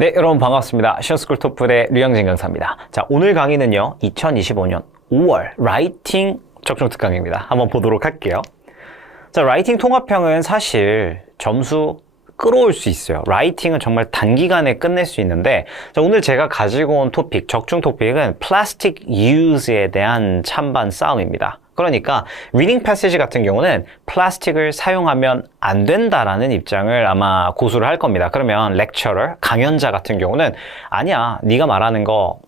네, 여러분 반갑습니다. 시어스쿨 토플의 류영진 강사입니다. 자, 오늘 강의는요, 2025년 5월 라이팅 적중 특강입니다. 한번 보도록 할게요. 자, 라이팅 통합형은 사실 점수 끌어올 수 있어요. 라이팅은 정말 단기간에 끝낼 수 있는데, 자, 오늘 제가 가지고 온 토픽, 적중 토픽은 플라스틱 유즈에 대한 찬반 싸움입니다. 그러니까 리딩 패시지 같은 경우는 플라스틱을 사용하면 안 된다라는 입장을 아마 고수를 할 겁니다. 그러면 렉처러, 강연자 같은 경우는 아니야, 네가 말하는 거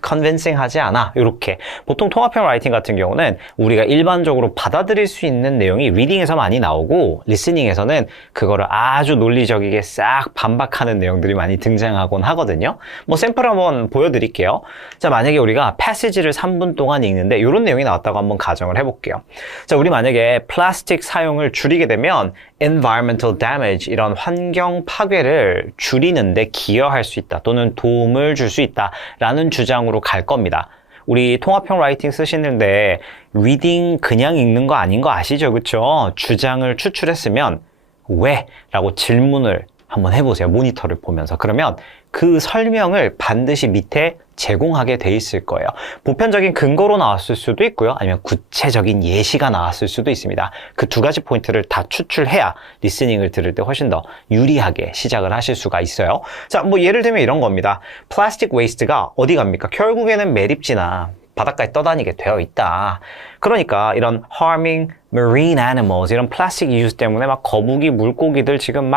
컨빈싱 하지 않아. 이렇게. 보통 통합형 라이팅 같은 경우는 우리가 일반적으로 받아들일 수 있는 내용이 리딩에서 많이 나오고 리스닝에서는 그거를 아주 논리적이게 싹 반박하는 내용들이 많이 등장하곤 하거든요. 뭐 샘플 한번 보여드릴게요. 자, 만약에 우리가 패시지를 3분 동안 읽는데 이런 내용이 나왔다고 한번 가정을 해볼게요. 자, 우리 만약에 플라스틱 사용을 줄이게 되면 environmental damage, 이런 환경 파괴를 줄이는데 기여할 수 있다 또는 도움을 줄 수 있다 라는 주장으로 갈 겁니다. 우리 통합형 라이팅 쓰시는데 리딩 그냥 읽는 거 아닌 거 아시죠? 그쵸? 주장을 추출했으면 왜? 라고 질문을 한번 해보세요. 모니터를 보면서. 그러면 그 설명을 반드시 밑에 제공하게 돼 있을 거예요. 보편적인 근거로 나왔을 수도 있고요. 아니면 구체적인 예시가 나왔을 수도 있습니다. 그 두 가지 포인트를 다 추출해야 리스닝을 들을 때 훨씬 더 유리하게 시작을 하실 수가 있어요. 자, 뭐 예를 들면 이런 겁니다. 플라스틱 웨이스트가 어디 갑니까? 결국에는 매립지나 바닷가에 떠다니게 되어 있다. 그러니까 이런 harming marine animals, 이런 플라스틱 유즈 때문에 막 거북이, 물고기들 지금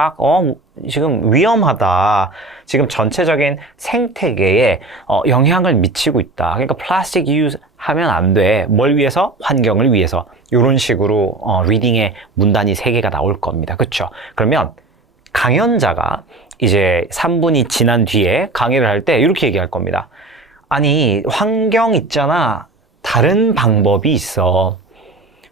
지금 위험하다. 지금 전체적인 생태계에 영향을 미치고 있다. 그러니까 플라스틱 유즈 하면 안 돼. 뭘 위해서? 환경을 위해서. 이런 식으로 리딩의 문단이 3개가 나올 겁니다. 그렇죠? 그러면 강연자가 이제 3분이 지난 뒤에 강의를 할 때 이렇게 얘기할 겁니다. 아니, 환경 있잖아. 다른 방법이 있어.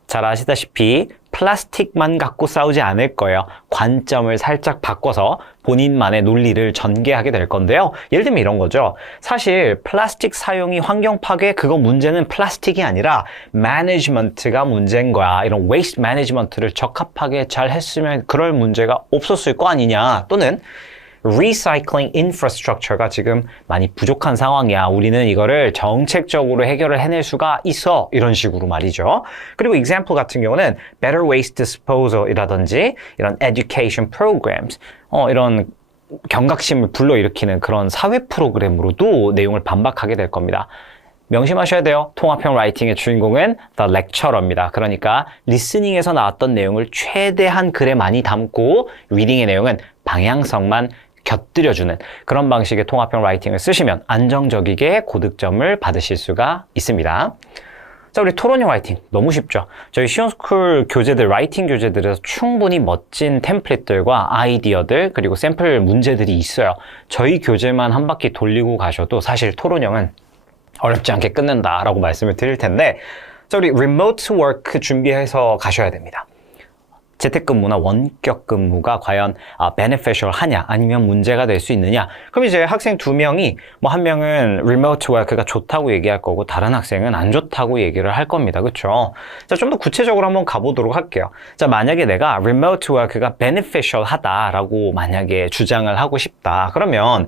잘 아시다시피 플라스틱만 갖고 싸우지 않을 거예요. 관점을 살짝 바꿔서 본인만의 논리를 전개하게 될 건데요. 예를 들면 이런 거죠. 사실 플라스틱 사용이 환경 파괴, 그거 문제는 플라스틱이 아니라 매니지먼트가 문제인 거야. 이런 웨이스트 매니지먼트를 적합하게 잘 했으면 그럴 문제가 없었을 거 아니냐. 또는 리사이클링 인프라스트럭처가 지금 많이 부족한 상황이야. 우리는 이거를 정책적으로 해결을 해낼 수가 있어. 이런 식으로 말이죠. 그리고 example 같은 경우는 better waste disposal 이라든지 이런 education programs, 이런 경각심을 불러일으키는 그런 사회 프로그램으로도 내용을 반박하게 될 겁니다. 명심하셔야 돼요. 통합형 라이팅의 주인공은 the lecturer입니다. 그러니까 리스닝에서 나왔던 내용을 최대한 글에 많이 담고 리딩의 내용은 방향성만 곁들여주는 그런 방식의 통합형 라이팅을 쓰시면 안정적이게 고득점을 받으실 수가 있습니다. 자, 우리 토론형 라이팅 너무 쉽죠? 저희 시온스쿨 교재들, 라이팅 교재들에서 충분히 멋진 템플릿들과 아이디어들 그리고 샘플 문제들이 있어요. 저희 교재만 한 바퀴 돌리고 가셔도 사실 토론형은 어렵지 않게 끝낸다라고 말씀을 드릴 텐데, 자, 우리 리모트 워크 준비해서 가셔야 됩니다. 재택근무나 원격 근무가 과연 beneficial 하냐 아니면 문제가 될 수 있느냐. 그럼 이제 학생 2명이 뭐 한 명은 remote work가 좋다고 얘기할 거고 다른 학생은 안 좋다고 얘기를 할 겁니다. 그렇죠? 자, 좀 더 구체적으로 한번 가보도록 할게요. 자, 만약에 내가 remote work가 beneficial 하다라고 만약에 주장을 하고 싶다. 그러면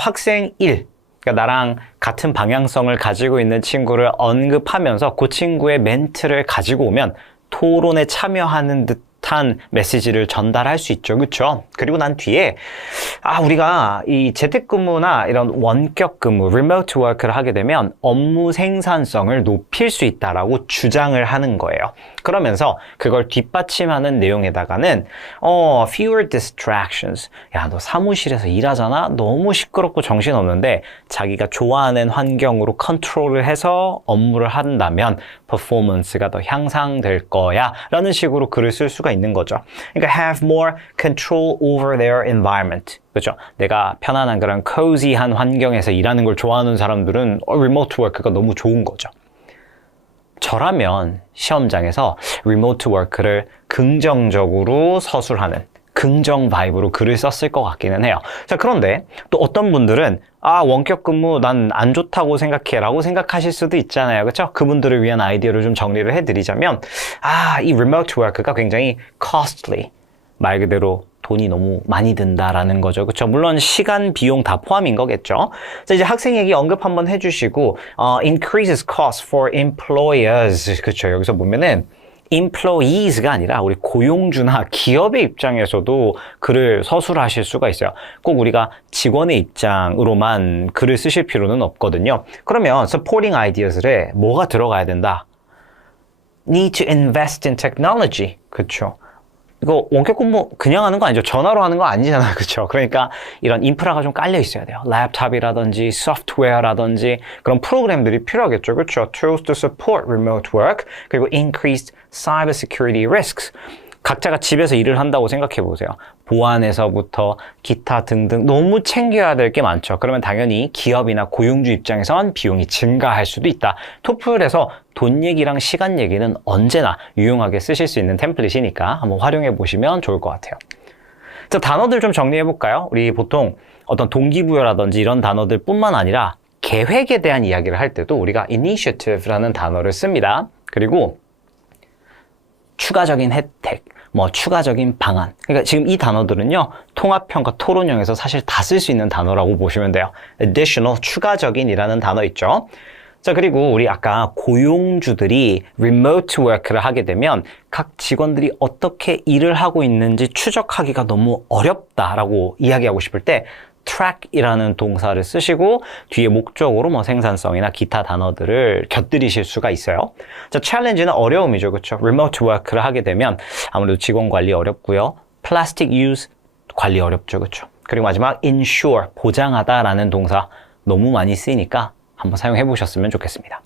학생 1, 그러니까 나랑 같은 방향성을 가지고 있는 친구를 언급하면서 그 친구의 멘트를 가지고 오면 토론에 참여하는 듯한 메시지를 전달할 수 있죠. 그렇죠? 그리고 난 뒤에 우리가 이 재택근무나 이런 원격 근무, 리모트 워크를 하게 되면 업무 생산성을 높일 수 있다라고 주장을 하는 거예요. 그러면서 그걸 뒷받침하는 내용에다가는 fewer distractions. 야, 너 사무실에서 일하잖아? 너무 시끄럽고 정신없는데 자기가 좋아하는 환경으로 컨트롤을 해서 업무를 한다면 퍼포먼스가 더 향상될 거야 라는 식으로 글을 쓸 수가 있는 거죠. 그러니까 have more control over their environment. 그렇죠? 내가 편안한 그런 cozy한 환경에서 일하는 걸 좋아하는 사람들은 remote work가 너무 좋은 거죠. 저라면 시험장에서 리모트 워크를 긍정적으로 서술하는 긍정 바이브로 글을 썼을 것 같기는 해요. 자, 그런데 또 어떤 분들은 원격 근무 난 안 좋다고 생각해 라고 생각하실 수도 있잖아요. 그렇죠? 그분들을 위한 아이디어를 좀 정리를 해드리자면 이 리모트 워크가 굉장히 costly, 말 그대로 돈이 너무 많이 든다라는 거죠. 그렇죠? 물론 시간, 비용 다 포함인 거겠죠. 자, 이제 학생 얘기 언급 한번 해주시고 increases cost for employers. 그렇죠. 여기서 보면은 employees가 아니라 우리 고용주나 기업의 입장에서도 글을 서술하실 수가 있어요. 꼭 우리가 직원의 입장으로만 글을 쓰실 필요는 없거든요. 그러면 supporting ideas에 뭐가 들어가야 된다? Need to invest in technology. 그렇죠. 이거 원격 공부 그냥 하는 거 아니죠? 전화로 하는 거 아니잖아요. 그렇죠? 그러니까 이런 인프라가 좀 깔려 있어야 돼요. 랩탑이라든지 소프트웨어라든지 그런 프로그램들이 필요하겠죠. 그렇죠? Tools to support remote work 그리고 increased cyber security risks. 각자가 집에서 일을 한다고 생각해 보세요. 보안에서부터 기타 등등 너무 챙겨야 될 게 많죠. 그러면 당연히 기업이나 고용주 입장에선 비용이 증가할 수도 있다. 토플에서 돈 얘기랑 시간 얘기는 언제나 유용하게 쓰실 수 있는 템플릿이니까 한번 활용해 보시면 좋을 것 같아요. 자, 단어들 좀 정리해 볼까요? 우리 보통 어떤 동기부여라든지 이런 단어들 뿐만 아니라 계획에 대한 이야기를 할 때도 우리가 initiative라는 단어를 씁니다. 그리고 추가적인 혜택, 추가적인 방안. 그러니까 지금 이 단어들은요, 통합형과 토론형에서 사실 다 쓸 수 있는 단어라고 보시면 돼요. additional, 추가적인이라는 단어 있죠. 자, 그리고 우리 아까 고용주들이 remote work를 하게 되면 각 직원들이 어떻게 일을 하고 있는지 추적하기가 너무 어렵다라고 이야기하고 싶을 때 track이라는 동사를 쓰시고 뒤에 목적으로 생산성이나 기타 단어들을 곁들이실 수가 있어요. 자, challenge는 어려움이죠. 그렇죠? remote work를 하게 되면 아무래도 직원 관리 어렵고요. plastic use 관리 어렵죠. 그렇죠? 그리고 마지막 ensure, 보장하다라는 동사 너무 많이 쓰이니까 한번 사용해 보셨으면 좋겠습니다.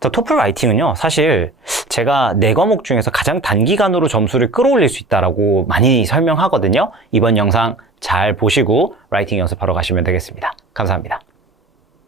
자, 토플 라이팅은요, 사실 제가 4과목 중에서 가장 단기간으로 점수를 끌어올릴 수 있다라고 많이 설명하거든요. 이번 영상 잘 보시고 라이팅 연습하러 가시면 되겠습니다. 감사합니다.